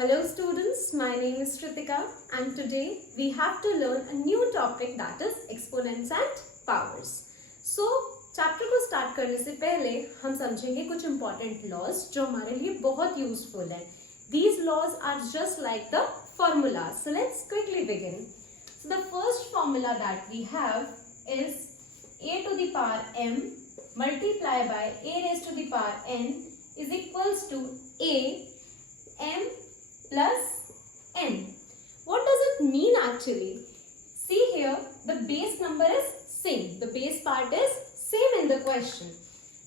Hello students, my name is Shritika and today we have to learn a new topic that is exponents and powers. So chapter को start करने से पहले हम समझेंगे कुछ important laws जो हमारे लिए बहुत useful है. These laws are just like the formulas. So let's quickly begin. So the first formula that we have is a to the power m multiplied by a raised to the power n is equals to a m plus n. What does it mean actually? See here, the base number is same. The base part is same in the question.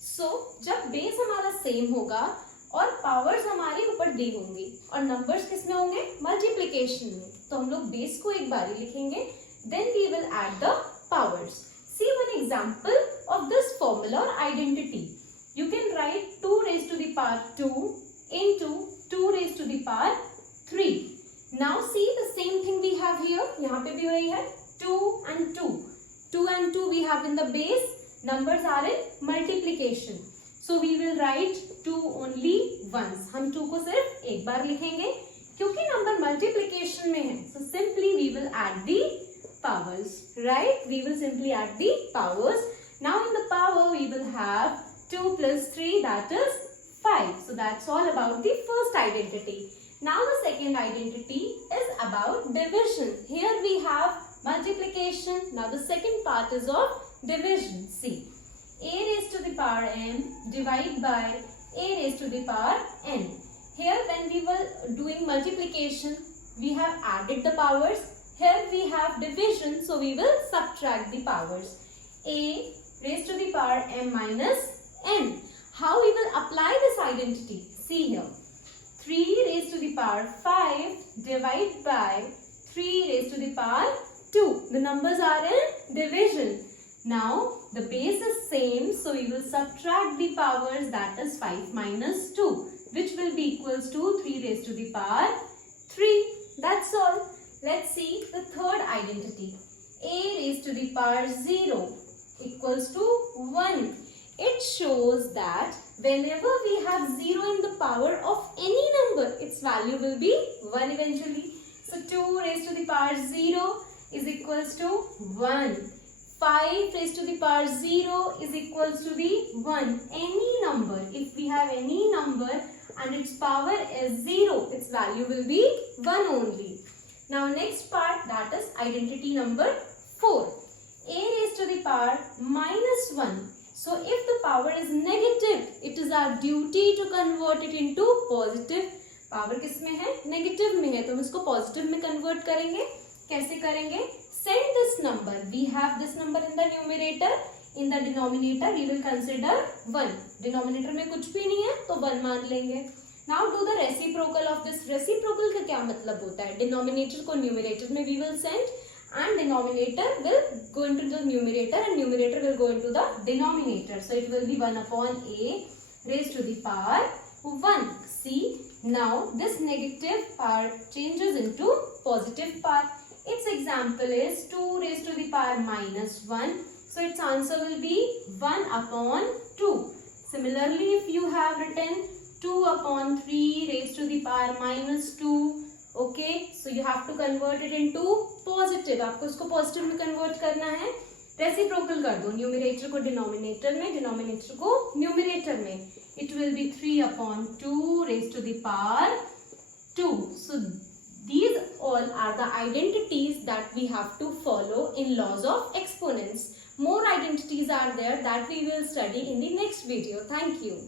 So जब base हमारा same होगा और powers हमारी ऊपर दी होंगी और numbers किस में होंगे? Multiplication में. तो हम लोग base को एक बार ही लिखेंगे. Then we will add the powers. See one example of this formula or identity. You can write 2 raised to the power 2 into 2 raised to the power 3. Now see the same thing we have here. यहाँ पे भी वही है 2 and 2. 2 and 2 we have in the base. Numbers are in multiplication. So we will write 2 only once. हम 2 को सिर्फ एक बार लिखेंगे क्योंकि number multiplication में है. So simply we will add the powers. Right? We will simply add the powers. Now in the power we will have 2 plus 3 that is 5. So that's all about the first identity. Now the second identity is about division. Here we have multiplication. Now the second part is of division. See, a raised to the power m divided by a raised to the power n. Here when we were doing multiplication, we have added the powers. Here we have division, so we will subtract the powers. A raised to the power m minus n. How we will apply this identity? See here. 3 raised to the power 5 divided by 3 raised to the power 2. The numbers are in division. Now the base is same, so we will subtract the powers, that is 5 minus 2, which will be equals to 3 raised to the power 3. That's all. Let's see the third identity. A raised to the power 0 equals to 1. It shows that whenever we have 0 in the power of any number, its value will be 1 eventually. So 2 raised to the power 0 is equals to 1. 5 raised to the power 0 is equals to the 1. Any number, if we have any number and its power is 0, its value will be 1 only. Now next part, that is identity number 4. A raised to the power minus 1. So if the power is negative, it is our duty to convert it into positive. Power किस में है? Negative में है, तो हम इसको positive में convert करेंगे. कैसे करेंगे? Send this number. We have this number in the numerator. In the denominator, we will consider 1. Denominator में कुछ भी नहीं है, तो 1 मान लेंगे. Now do the reciprocal of this. Reciprocal का क्या मतलब होता है? Denominator को numerator में we will send. And denominator will go into the numerator and numerator will go into the denominator. So it will be 1 upon a raised to the power 1. See, now this negative part changes into positive part. Its example is 2 raised to the power minus 1. So its answer will be 1 upon 2. Similarly, if you have written 2 upon 3 raised to the power minus 2. Okay, so you have to convert it into positive. आपको इसको positive में convert करना है. Reciprocal कर दो. Numerator को denominator में, denominator को numerator में. It will be 3 upon 2 raised to the power 2. So these all are the identities that we have to follow in laws of exponents. More identities are there that we will study in the next video. Thank you.